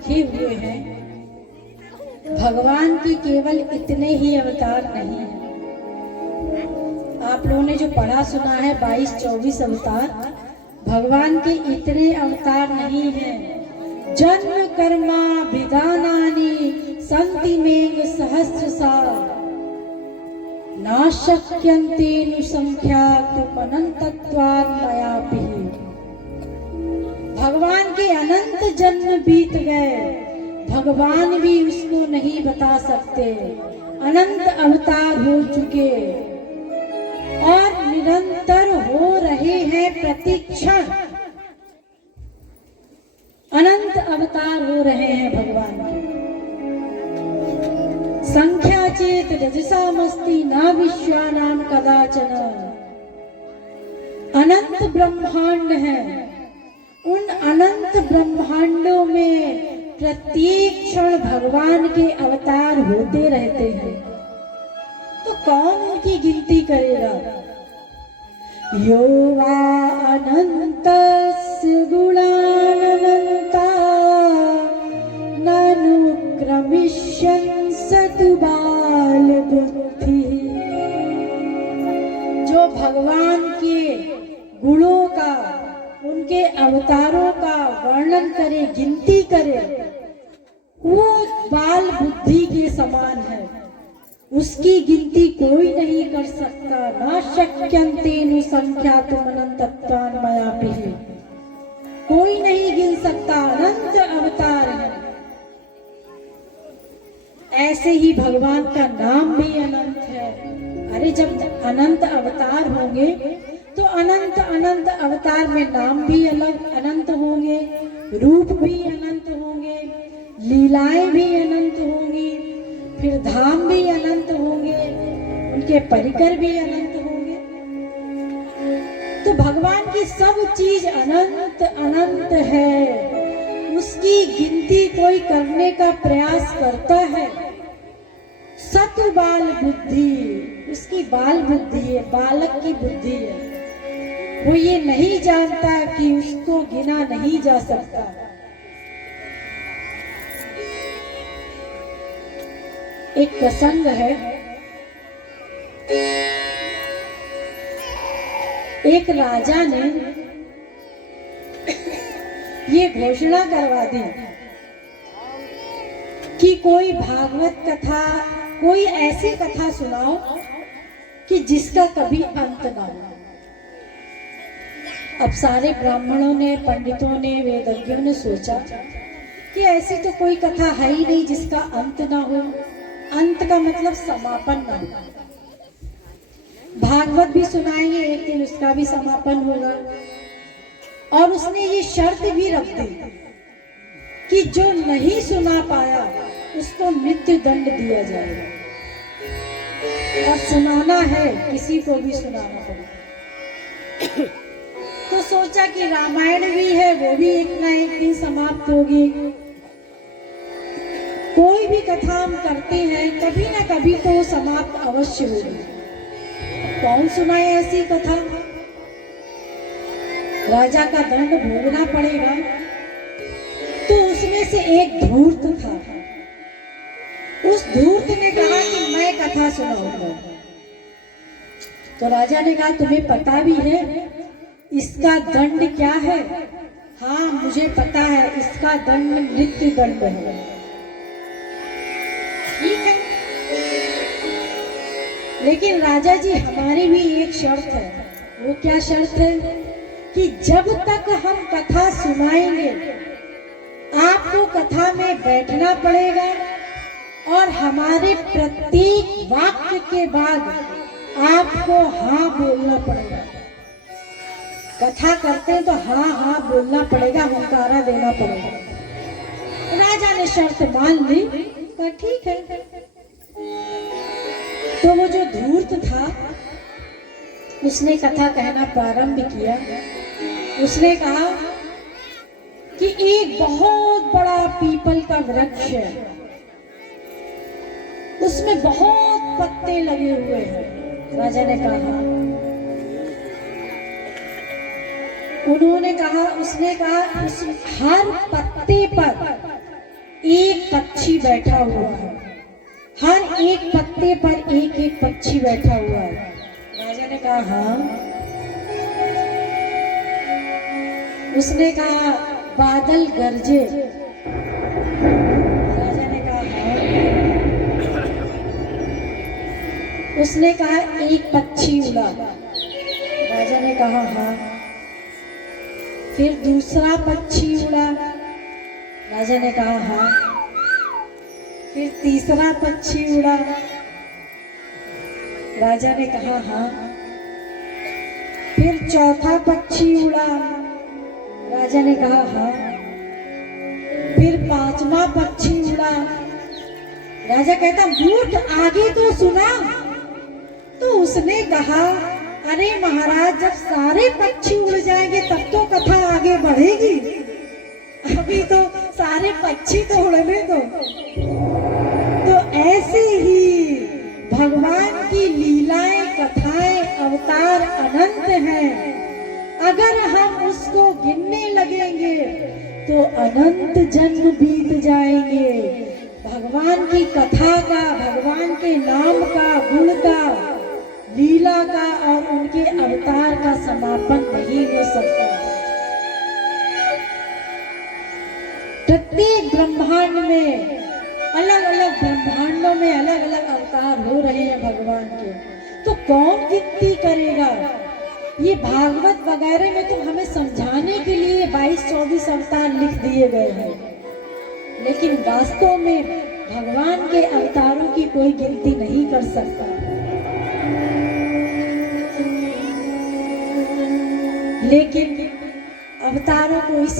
लिखे हुए हैं, भगवान की केवल इतने ही अवतार नहीं है। आप लोगों ने जो पढ़ा सुना है 22-24 अवतार, भगवान के इतने अवतार नहीं हैं। जन्म कर्मा विधानानि सन्ति मेघ सहस्रसा न शक्यन्ते नु संख्यातुम् अनन्तत्वात् मयापि। भगवान के अनंत जन्म बीत गए, भगवान भी उसको नहीं बता सकते। अनंत अवतार हो चुके और निरंतर हो रहे हैं, प्रतिक्षण अनंत अवतार हो रहे हैं भगवान के। संख्या चेत रजसामस्ति न विश्वानाम कदाचन। अनंत ब्रह्मांड है, उन अनंत ब्रह्मांडों में प्रत्येक क्षण भगवान के अवतार होते रहते हैं, तो कौन उनकी गिनती करेगा। यो वा अनन्तस्य गुणानन्ता ननु क्रमिष्यन् सतु बालबुद्धि। जो भगवान के गुणों का, उनके अवतारों का वर्णन करे, गिनती करे, वो बाल बुद्धि के समान है, उसकी गिनती कोई नहीं कर सकता। न शक्यन्ते नु संख्यातुम् अनन्तत्वात् मयापि। कोई नहीं गिन सकता, अनंत अवतार है। ऐसे ही भगवान का नाम भी अनंत है। अरे जब अनंत अवतार होंगे तो अनंत अनंत अवतार में नाम भी अलग अनंत होंगे, रूप भी अनंत होंगे, लीलाएं भी अनंत होंगी, फिर धाम भी अनंत होंगे, उनके परिकर भी अनंत होंगे। तो भगवान की सब चीज अनंत अनंत है, उसकी गिनती कोई करने का प्रयास करता है। सत बाल बुद्धि, उसकी बाल बुद्धि है, बालक की बुद्धि है। वो ये नहीं जानता कि उसको गिना नहीं जा सकता। एक प्रसंग है, एक राजा ने ये घोषणा करवा दी कि कोई भागवत कथा, कोई ऐसी कथा सुनाओ कि जिसका कभी अंत ना हो। अब सारे ब्राह्मणों ने, पंडितों ने, वेदज्ञों ने सोचा कि ऐसी तो कोई कथा है ही नहीं जिसका अंत ना हो। अंत का मतलब समापन ना हो। भागवत भी सुनाएंगे एक दिन, उसका भी समापन होगा। और उसने ये शर्त भी रख दी कि जो नहीं सुना पाया उसको मृत्यु दंड दिया जाएगा, और सुनाना है, किसी को भी सुनाना पड़ेगा। तो सोचा कि रामायण भी है, वो भी एक ना एक दिन समाप्त होगी। कोई भी कथा हम करते हैं, कभी ना कभी तो समाप्त अवश्य होगी। कौन सुनाए ऐसी कथा। राजा का दंड भोगना पड़ेगा। तो उसमें से एक धूर्त था। उस धूर्त ने कहा कि मैं कथा सुनाऊंगा। तो राजा ने कहा तुम्हें पता भी है इसका दंड क्या है? हाँ मुझे पता है, इसका दंड मृत्यु दंड है। ठीक है, लेकिन राजा जी हमारी भी एक शर्त है। वो क्या शर्त है? कि जब तक हम कथा सुनाएंगे आपको कथा में बैठना पड़ेगा और हमारे प्रत्येक वाक्य के बाद आपको हाँ बोलना पड़ेगा। कथा करते हैं तो हाँ हाँ बोलना पड़ेगा, हुंकारा देना पड़ेगा। राजा ने शर्त मान ली, तो ठीक है। तो वो जो धूर्त था उसने कथा कहना प्रारंभ किया। उसने कहा कि एक बहुत बड़ा पीपल का वृक्ष है, उसमें बहुत पत्ते लगे हुए हैं। राजा ने कहा, उन्होंने कहा, उसने कहा उस हर पत्ते पर एक पक्षी बैठा हुआ है, हर एक पत्ते पर एक एक पक्षी बैठा हुआ है। राजा ने कहा हाँ। उसने कहा बादल गरजे। राजा ने कहा हाँ। उसने कहा एक पक्षी उड़ा। राजा ने कहा हाँ। फिर दूसरा पक्षी उड़ा। राजा ने कहा हाँ। फिर तीसरा पक्षी उड़ा। राजा ने कहा हाँ। फिर चौथा पक्षी उड़ा। राजा ने कहा हाँ। फिर पांचवा पक्षी उड़ा। राजा कहता मूर्ख आगे तो सुना। तो उसने कहा अरे महाराज, जब सारे पक्षी उड़ जाएंगे तब तो कथा आगे बढ़ेगी, अभी तो सारे पक्षी तो उड़ने दो। तो ऐसे ही भगवान की लीलाएं, कथाएं, अवतार अनंत हैं। अगर हम उसको गिनने लगेंगे तो अनंत जन्म बीत जाएंगे। भगवान की कथा का, भगवान के नाम का, गुण का, लीला का और उनके अवतार का समापन नहीं हो सकता। प्रत्येक ब्रह्मांड में, अलग अलग ब्रह्मांडों में अलग अलग अवतार हो रहे हैं भगवान के। तो कौन गिनती करेगा? ये भागवत वगैरह में तो हमें समझाने के लिए 22-24 अवतार लिख दिए गए हैं, लेकिन वास्तव में भगवान के अवतारों की कोई गिनती नहीं कर सकता। लेकिन अवतारों को इसलिए